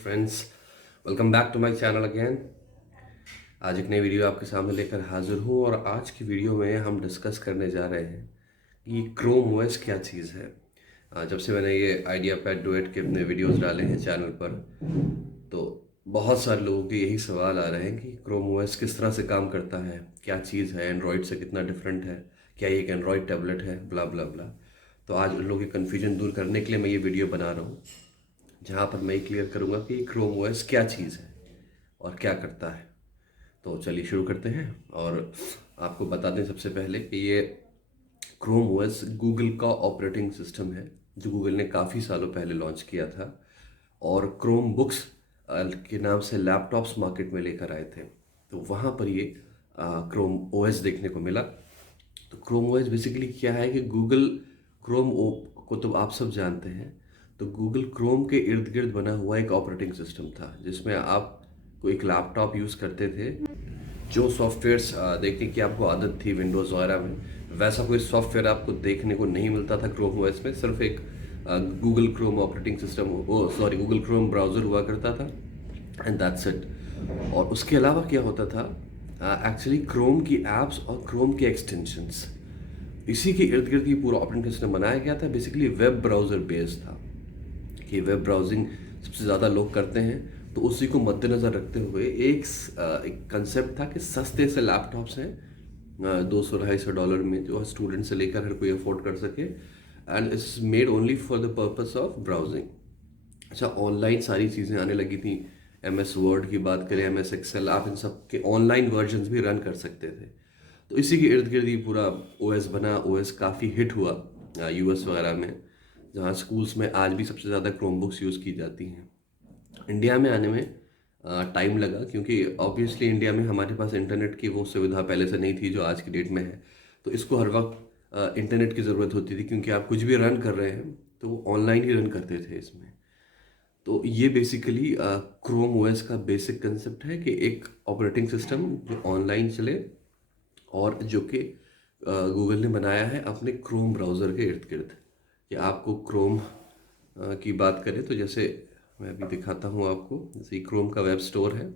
Friends, welcome back to my channel again. आज एक नई वीडियो आपके सामने लेकर हाजिर हूँ और आज की वीडियो में हम डिस्कस करने जा रहे हैं कि क्रोम ओएस क्या चीज़ है। जब से मैंने ये आइडिया पैड डुएट के अपने वीडियोस डाले हैं चैनल पर, तो बहुत सारे लोगों के यही सवाल आ रहे हैं कि क्रोम ओएस किस तरह से काम करता है, क्या चीज़ है, एंड्रॉयड से कितना डिफरेंट है, क्या ये एक एंड्रॉयड टैबलेट है, ब्ला ब्ला ब्ला। तो आज उन लोगों की कन्फ्यूजन दूर करने के लिए मैं ये वीडियो बना रहा हूँ, जहाँ पर मैं क्लियर करूँगा कि क्रोम ओएस क्या चीज़ है और क्या करता है। तो चलिए शुरू करते हैं और आपको बता दें सबसे पहले कि ये क्रोम ओएस गूगल का ऑपरेटिंग सिस्टम है, जो गूगल ने काफ़ी सालों पहले लॉन्च किया था और क्रोम बुक्स के नाम से लैपटॉप्स मार्केट में लेकर आए थे। तो वहाँ पर ये क्रोम ओएस देखने को मिला। तो क्रोम ओएस बेसिकली क्या है कि गूगल क्रोम ओ को तो आप सब जानते हैं। तो गूगल क्रोम के इर्द गिर्द बना हुआ एक ऑपरेटिंग सिस्टम था, जिसमें आप को एक लैपटॉप यूज़ करते थे। जो सॉफ्टवेयर्स देखने की आपको आदत थी विंडोज़ वगैरह में, वैसा कोई सॉफ्टवेयर आपको देखने को नहीं मिलता था क्रोम ओएस में। सिर्फ एक Google Chrome operating system, Google Chrome browser हुआ करता था, एंड दैट्स इट। और उसके अलावा क्या होता था, एक्चुअली क्रोम की एप्स और क्रोम के एक्सटेंशंस, इसी के इर्द गिर्द ही पूरा ऑपरेटिंग सिस्टम बनाया गया था। बेसिकली वेब ब्राउज़र बेस्ड था कि वेब ब्राउजिंग सबसे ज़्यादा लोग करते हैं, तो उसी को मद्देनज़र रखते हुए एक कंसेप्ट था कि सस्ते से लैपटॉप्स हैं, $200-250 में, जो स्टूडेंट से लेकर हर कोई अफोर्ड कर सके, and it's made only for the purpose of browsing. अच्छा, ऑनलाइन सारी चीज़ें आने लगी थी। MS वर्ड की बात करें, MS एक्सेल, आप इन सब के ऑनलाइन वर्जन्स भी रन कर सकते थे। तो इसी के इर्द गिर्द ही पूरा ओएस बना। ओएस काफ़ी हिट हुआ US वगैरह में, जहाँ स्कूल्स में आज भी सबसे ज़्यादा क्रोम बुक्स यूज़ की जाती हैं। इंडिया में आने में टाइम लगा, क्योंकि ऑब्वियसली इंडिया में हमारे पास इंटरनेट की वो सुविधा पहले से नहीं थी जो आज की डेट में है। तो इसको हर वक्त इंटरनेट की ज़रूरत होती थी, क्योंकि आप कुछ भी रन कर रहे हैं तो वो ऑनलाइन ही रन करते थे इसमें। तो ये बेसिकली क्रोम ओएस का बेसिक कंसेप्ट है कि एक ऑपरेटिंग सिस्टम जो ऑनलाइन चले, और जो कि गूगल ने बनाया है अपने क्रोम ब्राउज़र के इर्द गिर्द। कि आपको क्रोम की बात करें तो जैसे मैं अभी दिखाता हूँ आपको, जैसे क्रोम का वेब स्टोर है,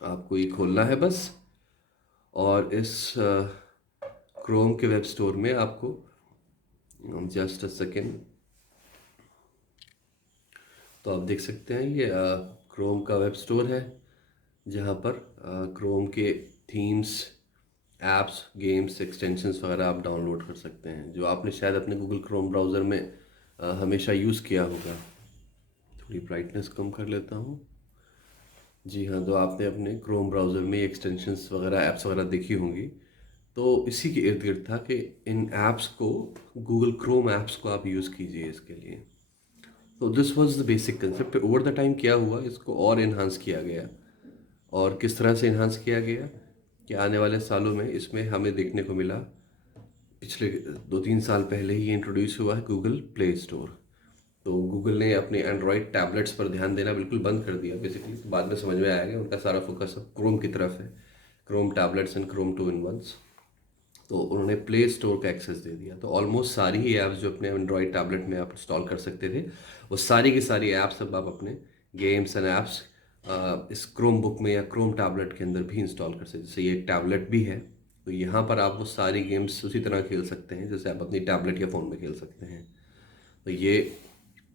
आपको ये खोलना है बस। और इस क्रोम के वेब स्टोर में आपको, जस्ट अ सेकेंड, तो आप देख सकते हैं ये क्रोम का वेब स्टोर है, जहाँ पर क्रोम के थीम्स, एप्स, गेम्स, एक्सटेंशंस वगैरह आप डाउनलोड कर सकते हैं, जो आपने शायद अपने गूगल क्रोम ब्राउज़र में हमेशा यूज़ किया होगा। थोड़ी ब्राइटनेस कम कर लेता हूँ। जी हाँ, तो आपने अपने क्रोम ब्राउज़र में एक्सटेंशंस वगैरह, ऐप्स वगैरह देखी होंगी। तो इसी के इर्द गिर्द था कि इन ऐप्स को, गूगल क्रोम ऐप्स को आप यूज़ कीजिए इसके लिए। तो this was the basic concept. Over the time क्या हुआ, इसको और इन्हांस किया गया। और किस तरह से इन्हांस किया गया कि आने वाले सालों में इसमें हमें देखने को मिला, पिछले 2-3 साल पहले ही इंट्रोड्यूस हुआ है गूगल प्ले स्टोर। तो गूगल ने अपने एंड्रॉयड टैबलेट्स पर ध्यान देना बिल्कुल बंद कर दिया बेसिकली। तो बाद में समझ में आया कि उनका सारा फोकस अब क्रोम की तरफ है, Chrome tablets and Chrome 2 in 1। तो उन्होंने प्ले स्टोर का एक्सेस दे दिया। तो ऑलमोस्ट सारी ही ऐप्स जो अपने एंड्रॉयड टैबलेट में आप इंस्टॉल कर सकते थे, वो सारी की सारी ऐप्स अब आप अपने गेम्स एंड ऐप्स इस क्रोम बुक में या क्रोम टैबलेट के अंदर भी इंस्टॉल कर सकते हैं। जैसे ये एक टैबलेट भी है, तो यहाँ पर आप वो सारी गेम्स उसी तरह खेल सकते हैं जैसे आप अपनी टैबलेट या फ़ोन में खेल सकते हैं। तो ये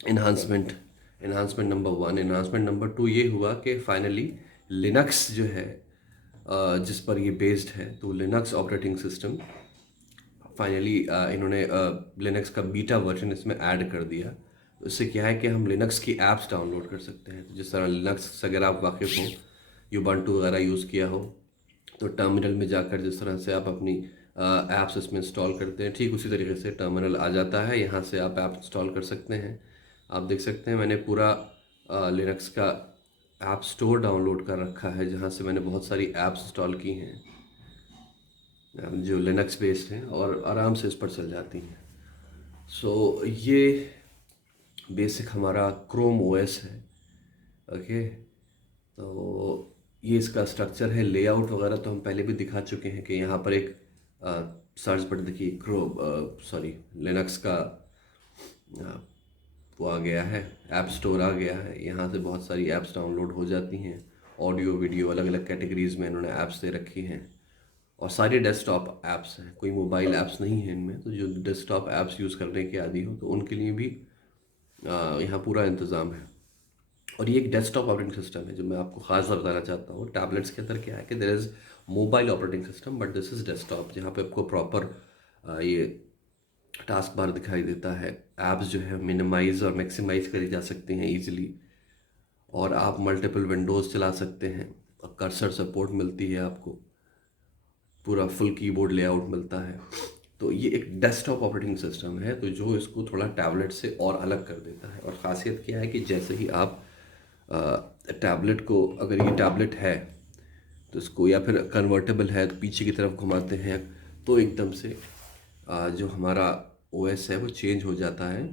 enhancement enhancement number 1। Enhancement number 2 ये हुआ कि फाइनली लिनक्स जो है, जिस पर ये बेस्ड है, तो लिनक्स ऑपरेटिंग सिस्टम फाइनली इन्होंने लिनक्स का बीटा वर्जन इसमें ऐड कर दिया। तो इससे क्या है कि हम लिनक्स की ऐप्स डाउनलोड कर सकते हैं। तो जिस तरह लिनक्स से अगर आप वाकिफ़ हो, यूबंटू वगैरह यूज़ किया हो, तो टर्मिनल में जाकर जिस तरह से आप अपनी ऐप्स इसमें इंस्टॉल करते हैं, ठीक उसी तरीके से टर्मिनल आ जाता है, यहाँ से आप ऐप इंस्टॉल कर सकते हैं। आप देख सकते हैं मैंने पूरा लिनक्स का ऐप स्टोर डाउनलोड कर रखा है, जहाँ से मैंने बहुत सारी ऐप्स इंस्टॉल की हैं जो लिनक्स बेस्ड हैं और आराम से इस पर चल जाती हैं। सो ये बेसिक हमारा क्रोम ओएस है। ओके, तो ये इसका स्ट्रक्चर है। लेआउट वगैरह तो हम पहले भी दिखा चुके हैं कि यहाँ पर एक सर्च बटन देखिए, लिनक्स का वो आ गया है, ऐप स्टोर आ गया है। यहाँ से बहुत सारी ऐप्स डाउनलोड हो जाती हैं। ऑडियो वीडियो अलग अलग कैटेगरीज में इन्होंने ऐप्स दे रखी हैं, और सारी डेस्कटॉप ऐप्स हैं, कोई मोबाइल ऐप्स नहीं है इनमें। तो जो डेस्कटॉप ऐप्स यूज़ करने के आदी हो तो उनके लिए भी यहाँ पूरा इंतज़ाम है। और ये एक डेस्कटॉप ऑपरेटिंग सिस्टम है जो मैं आपको खास बताना चाहता हूँ। टैबलेट्स के अंदर क्या है कि there is mobile operating system, but this is desktop, जहाँ पे आपको प्रॉपर ये टास्क बार दिखाई देता है। ऐप्स जो है मिनिमाइज और मैक्सिमाइज करी जा सकती हैं ईजिली, और आप मल्टीपल विंडोज़ चला सकते हैं। और कर्सर सपोर्ट मिलती है आपको, पूरा फुल कीबोर्ड लेआउट मिलता है। तो ये एक डेस्कटॉप ऑपरेटिंग सिस्टम है, तो जो इसको थोड़ा टैबलेट से और अलग कर देता है। और ख़ासियत क्या है कि जैसे ही आप टैबलेट को, अगर ये टैबलेट है तो इसको, या फिर कन्वर्टेबल है तो पीछे की तरफ घुमाते हैं, तो एकदम से जो हमारा ओएस है वो चेंज हो जाता है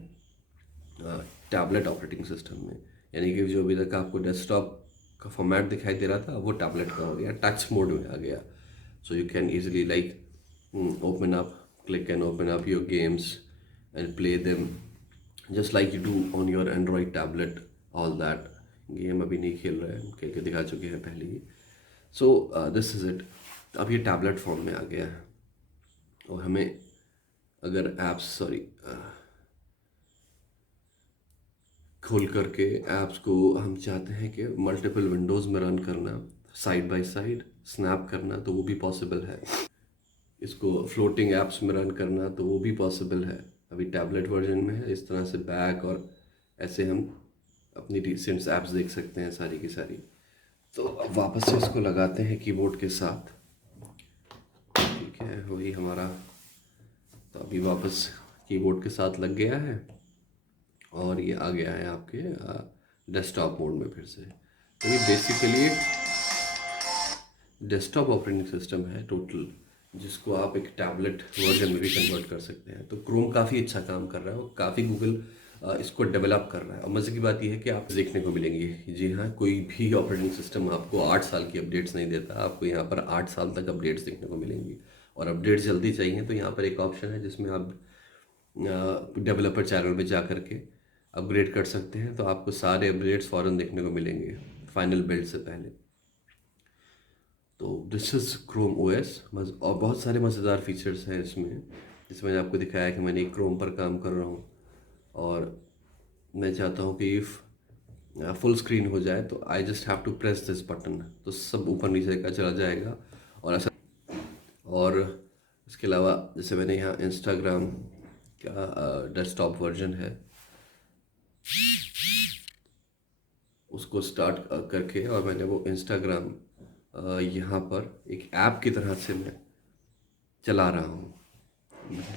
टैबलेट ऑपरेटिंग सिस्टम में। यानी कि जो अभी तक आपको डेस्कटॉप का फॉर्मेट दिखाई दे रहा था, वो टैबलेट का हो गया, टच मोड में आ गया। So you can easily like open up, click and open up your games and play them just like you do on your Android tablet, all that। Game अभी नहीं खेल रहे हैं, खेल के दिखा चुके हैं पहले ही। So this is it. अब ये टैबलेट फॉर्म में आ गया है, और हमें अगर ऐप्स खोल करके ऐप्स को हम चाहते हैं कि मल्टीपल विंडोज़ में रन करना, साइड बाय साइड स्नैप करना, तो वो भी पॉसिबल है। इसको फ्लोटिंग ऐप्स में रन करना, तो वो भी पॉसिबल है। अभी टैबलेट वर्जन में है, इस तरह से बैक और ऐसे हम अपनी रिसेंट्स ऐप्स देख सकते हैं सारी की सारी। तो अब वापस से इसको लगाते हैं कीबोर्ड के साथ, ठीक है, वही हमारा। तो अभी वापस कीबोर्ड के साथ लग गया है, और ये आ गया है आपके डेस्कटॉप मोड में फिर से। तो ये बेसिकली डेस्कटॉप ऑपरेटिंग सिस्टम है टोटल, जिसको आप एक टैबलेट वर्जन में भी कन्वर्ट कर सकते हैं। तो क्रोम काफ़ी अच्छा काम कर रहा है, और काफ़ी गूगल इसको डेवलप कर रहा है। और मज़े की बात यह है कि आप देखने को मिलेंगी, जी हाँ, कोई भी ऑपरेटिंग सिस्टम आपको 8 साल की अपडेट्स नहीं देता। आपको यहाँ पर 8 साल तक अपडेट्स देखने को मिलेंगी। और अपडेट्स जल्दी चाहिए तो यहाँ पर एक ऑप्शन है जिसमें आप डेवलपर चैनल पे जा करके अपग्रेड कर सकते हैं, तो आपको सारे अपडेट्स फ़ौरन देखने को मिलेंगे फाइनल बिल्ड से पहले। तो दिस इज़ क्रोम ओएस। और बहुत सारे मज़ेदार फीचर्स हैं इसमें, जिसमें मैंने आपको दिखाया कि मैंने क्रोम पर काम कर रहा हूँ, और मैं चाहता हूँ कि इफ़ फुल स्क्रीन हो जाए तो I just have to press this button, तो सब ऊपर नीचे का चला जाएगा। और ऐसा, और इसके अलावा जैसे मैंने यहाँ इंस्टाग्राम का डेस्कटॉप वर्जन है, उसको स्टार्ट करके, और मैंने वो इंस्टाग्राम यहाँ पर एक ऐप की तरह से मैं चला रहा हूँ,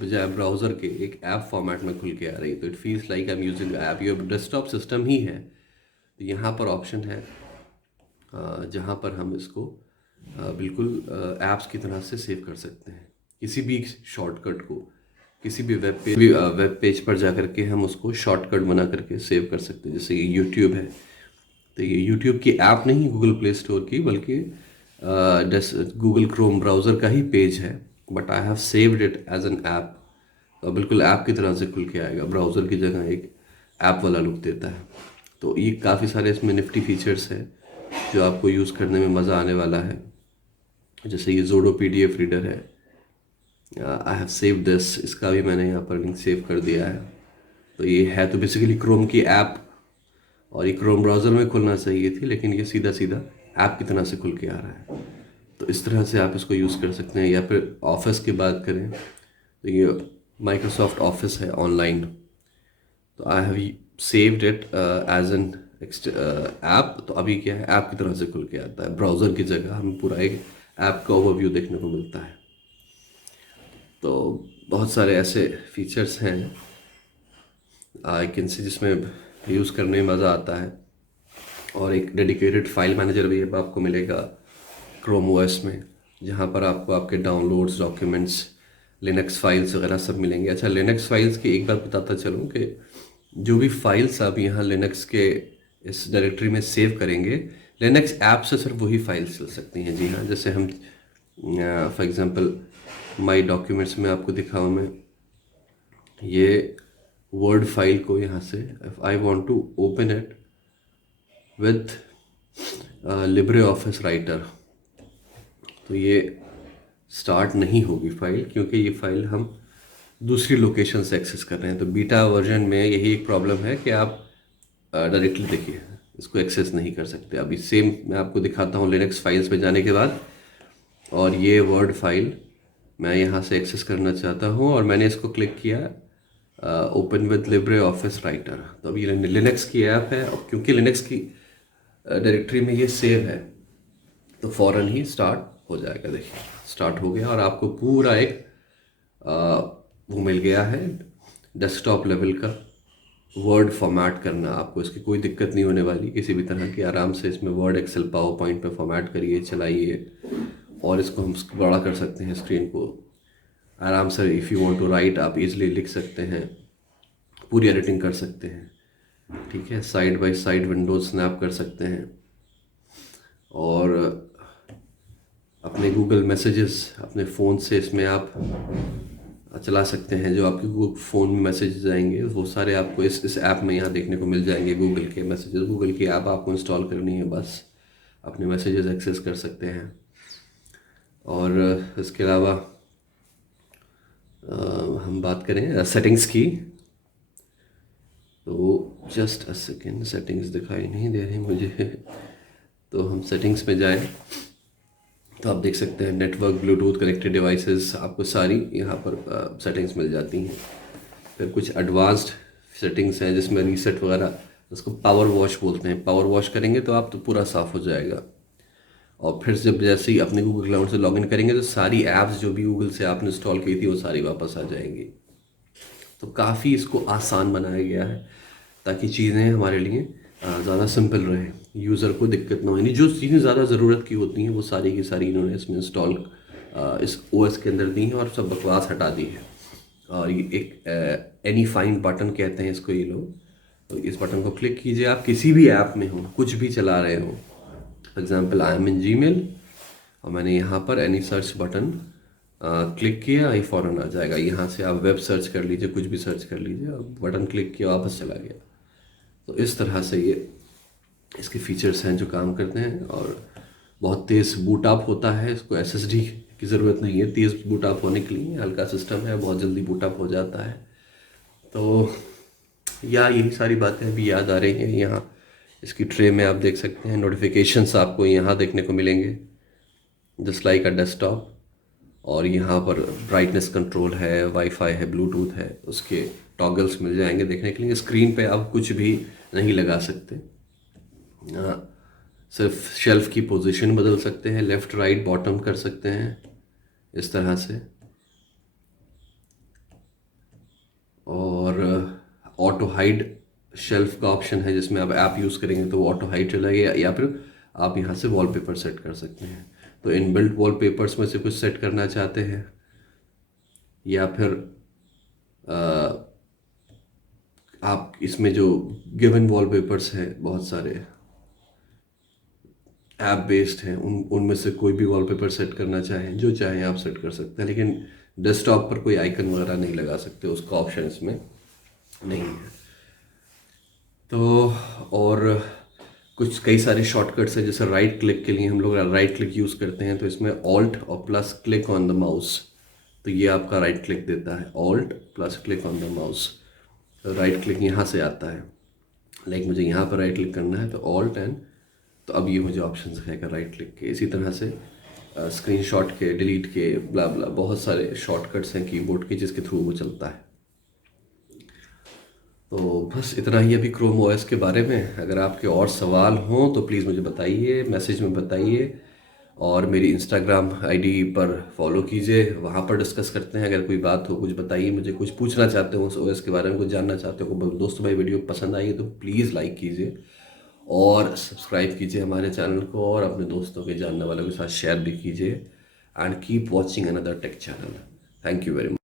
बजाय ब्राउज़र के एक ऐप फॉर्मेट में खुल के आ रही है। तो it feels like I am using app. ये डेस्कटॉप सिस्टम ही है। तो यहाँ पर ऑप्शन है जहाँ पर हम इसको बिल्कुल ऐप्स की तरह से सेव कर सकते हैं। किसी भी शॉर्टकट को, किसी भी वेब पेज पर जा करके हम उसको शॉर्टकट बना करके सेव कर सकते हैं। जैसे ये यूट्यूब है, तो ये यूट्यूब की ऐप नहीं गूगल प्ले स्टोर की, बल्कि गूगल क्रोम ब्राउज़र का ही पेज है, but I have saved it as an app. तो बिल्कुल ऐप की तरह से खुल के आएगा, ब्राउज़र की जगह एक ऐप वाला लुक देता है। तो ये काफ़ी सारे इसमें निफ्टी फीचर्स हैं जो आपको यूज़ करने में मज़ा आने वाला है। जैसे ये जोडो PDF रीडर है, आई हैव सेव दिस, इसका भी मैंने यहाँ पर लिंक सेव कर दिया है। तो ये है तो बेसिकली क्रोम की ऐप, और ये क्रोम ब्राउज़र में खुलना चाहिए थी, लेकिन ये सीधा सीधा ऐप की तरह से खुल के आ रहा है। तो इस तरह से आप इसको यूज़ कर सकते हैं। या फिर ऑफिस की बात करें तो ये माइक्रोसॉफ्ट ऑफिस है ऑनलाइन, तो I have saved it as an app. तो अभी क्या है, ऐप की तरह से खुल के आता है, ब्राउज़र की जगह हमें पूरा एक ऐप का ओवरव्यू देखने को मिलता है। तो बहुत सारे ऐसे फीचर्स हैं आई कैन से जिसमें यूज़ करने में मज़ा आता है। और एक डेडिकेटेड फाइल मैनेजर भी अब आपको मिलेगा क्रोम ओएस में, जहाँ पर आपको आपके डाउनलोड्स, डॉक्यूमेंट्स, लिनक्स फाइल्स वगैरह सब मिलेंगे। अच्छा, लिनक्स फाइल्स की एक बात बताता चलूँ कि जो भी फाइल्स आप यहाँ लिनक्स के इस डायरेक्टरी में सेव करेंगे, लिनक्स ऐप से सिर्फ वही फाइल्स चल सकती हैं। जी हाँ, जैसे हम फॉर एग्ज़ाम्पल माई डॉक्यूमेंट्स में आपको दिखाऊँ मैं, ये वर्ड फाइल को यहाँ से if I want to open it with LibreOffice Writer, तो ये स्टार्ट नहीं होगी फाइल, क्योंकि ये फाइल हम दूसरी लोकेशन से एक्सेस कर रहे हैं। तो बीटा वर्जन में यही एक प्रॉब्लम है कि आप डायरेक्टली देखिए इसको एक्सेस नहीं कर सकते। अभी सेम मैं आपको दिखाता हूँ लिनक्स फाइल्स पे जाने के बाद, और ये वर्ड फाइल मैं यहाँ से एक्सेस करना चाहता हूँ और मैंने इसको क्लिक किया open with LibreOffice Writer. तो अभी लिनक्स की ऐप है, और क्योंकि लिनक्स की डायरेक्टरी में ये सेव है तो फ़ौरन ही स्टार्ट हो जाएगा। देखिए स्टार्ट हो गया और आपको पूरा एक वो मिल गया है डेस्कटॉप लेवल का वर्ड फॉर्मेट करना। आपको इसकी कोई दिक्कत नहीं होने वाली किसी भी तरह की। आराम से इसमें वर्ड, एक्सेल, पावर पॉइंट पे फॉर्मेट करिए, चलाइए, और इसको हम बड़ा कर सकते हैं स्क्रीन को आराम से। If you want to write आप इजीली लिख सकते हैं, पूरी एडिटिंग कर सकते हैं, ठीक है। Side by side Windows snap कर सकते हैं, और अपने गूगल मैसेजेस अपने फ़ोन से इसमें आप चला सकते हैं। जो आपके गूगल फ़ोन में मैसेजेस आएंगे वो सारे आपको इस ऐप में यहाँ देखने को मिल जाएंगे। गूगल के मैसेजेस, गूगल की ऐप आपको इंस्टॉल करनी है, बस अपने मैसेजेस एक्सेस कर सकते हैं। और इसके अलावा हम बात करें सेटिंग्स की, तो जस्ट अ सेकेंड, सेटिंग्स दिखाई नहीं दे रही मुझे। तो हम सेटिंग्स में जाएं तो आप देख सकते हैं नेटवर्क, ब्लूटूथ, कनेक्टेड डिवाइसेस, आपको सारी यहाँ पर सेटिंग्स मिल जाती हैं। फिर कुछ एडवांस्ड सेटिंग्स हैं जिसमें रीसेट वगैरह, उसको पावर वॉश बोलते हैं। पावर वॉश करेंगे तो आप तो पूरा साफ़ हो जाएगा। और फिर जब जैसे ही अपने गूगल क्लाउड से लॉगिन करेंगे तो सारी ऐप्स जो भी गूगल से आपने इंस्टॉल की थी वो सारी वापस आ जाएंगी। तो काफ़ी इसको आसान बनाया गया है ताकि चीज़ें हमारे लिए ज़्यादा सिंपल रहे, यूज़र को दिक्कत ना हो। यानी जो चीज़ें ज़्यादा ज़रूरत की होती हैं वो सारी की सारी इन्होंने इसमें इंस्टॉल इस ओएस के अंदर दी हैं, और सब बकवास हटा दी है। और ये एक एनी फाइंड बटन कहते हैं इसको ये लोग। तो इस बटन को क्लिक कीजिए, आप किसी भी ऐप में हो, कुछ भी चला रहे हो। For example I am in Gmail, और मैंने यहाँ पर एनी सर्च बटन क्लिक किया, ये फ़ौरन आ जाएगा। यहाँ से आप वेब सर्च कर लीजिए, कुछ भी सर्च कर लीजिए, और बटन क्लिक किया वापस चला गया। तो इस तरह से ये इसके फीचर्स हैं जो काम करते हैं। और बहुत तेज़ बूट अप होता है, इसको एसएसडी की ज़रूरत नहीं है तेज़ बूट अप होने के लिए, हल्का सिस्टम है, बहुत जल्दी बूट अप हो जाता है। तो यही सारी बातें अभी याद आ रही हैं। यहाँ इसकी ट्रे में आप देख सकते हैं नोटिफिकेशंस आपको यहाँ देखने को मिलेंगे जस्ट लाइक अ डेस्कटॉप। और यहाँ पर ब्राइटनेस कंट्रोल है, वाईफाई है, ब्लूटूथ है, उसके टॉगल्स मिल जाएंगे देखने के लिए। स्क्रीन पे आप कुछ भी नहीं लगा सकते, सिर्फ शेल्फ की पोजीशन बदल सकते हैं, लेफ़्ट राइट बॉटम कर सकते हैं इस तरह से। और ऑटो हाइड शेल्फ का ऑप्शन है जिसमें आप ऐप यूज़ करेंगे तो वो ऑटो हाइड चला गया, या फिर आप यहाँ से वॉलपेपर सेट कर सकते हैं। तो इनबिल्ट वॉलपेपर्स में से कुछ सेट करना चाहते हैं, या फिर आप इसमें जो गिवन वॉलपेपर्स हैं बहुत सारे ऐप बेस्ड हैं, उनमें से कोई भी वॉलपेपर सेट करना चाहें, जो चाहें आप सेट कर सकते हैं। लेकिन डेस्कटॉप पर कोई आइकन वगैरह नहीं लगा सकते, उसका ऑप्शन इसमें नहीं है। तो और कुछ कई सारे शॉर्टकट्स हैं, जैसे राइट क्लिक के लिए हम लोग राइट क्लिक यूज़ करते हैं, तो इसमें ऑल्ट और plus click on the mouse, तो ये आपका राइट क्लिक देता है, alt plus click on the mouse. Right click यहाँ से आता है, लाइक मुझे यहाँ पर राइट क्लिक करना है तो ऑल्ट एंड, तो अब ये मुझे ऑप्शन दिखाएगा राइट क्लिक के। इसी तरह से स्क्रीनशॉट के, डिलीट के, ब्ला ब्ला, बहुत सारे शॉर्टकट्स हैं कीबोर्ड के जिसके थ्रू वो चलता है। तो बस इतना ही अभी क्रोम ओएस के बारे में। अगर आपके और सवाल हों तो प्लीज़ मुझे बताइए, मैसेज में बताइए, और मेरी इंस्टाग्राम आईडी पर फॉलो कीजिए, वहाँ पर डिस्कस करते हैं। अगर कोई बात हो, कुछ बताइए मुझे, कुछ पूछना चाहते हो उस ओएस के बारे में, कुछ जानना चाहते हो, दोस्तों भाई वीडियो पसंद आई है तो प्लीज़ लाइक कीजिए और सब्सक्राइब कीजिए हमारे चैनल को, और अपने दोस्तों के जानने वालों के साथ शेयर भी कीजिए। And keep watching another take channel. Thank you very much.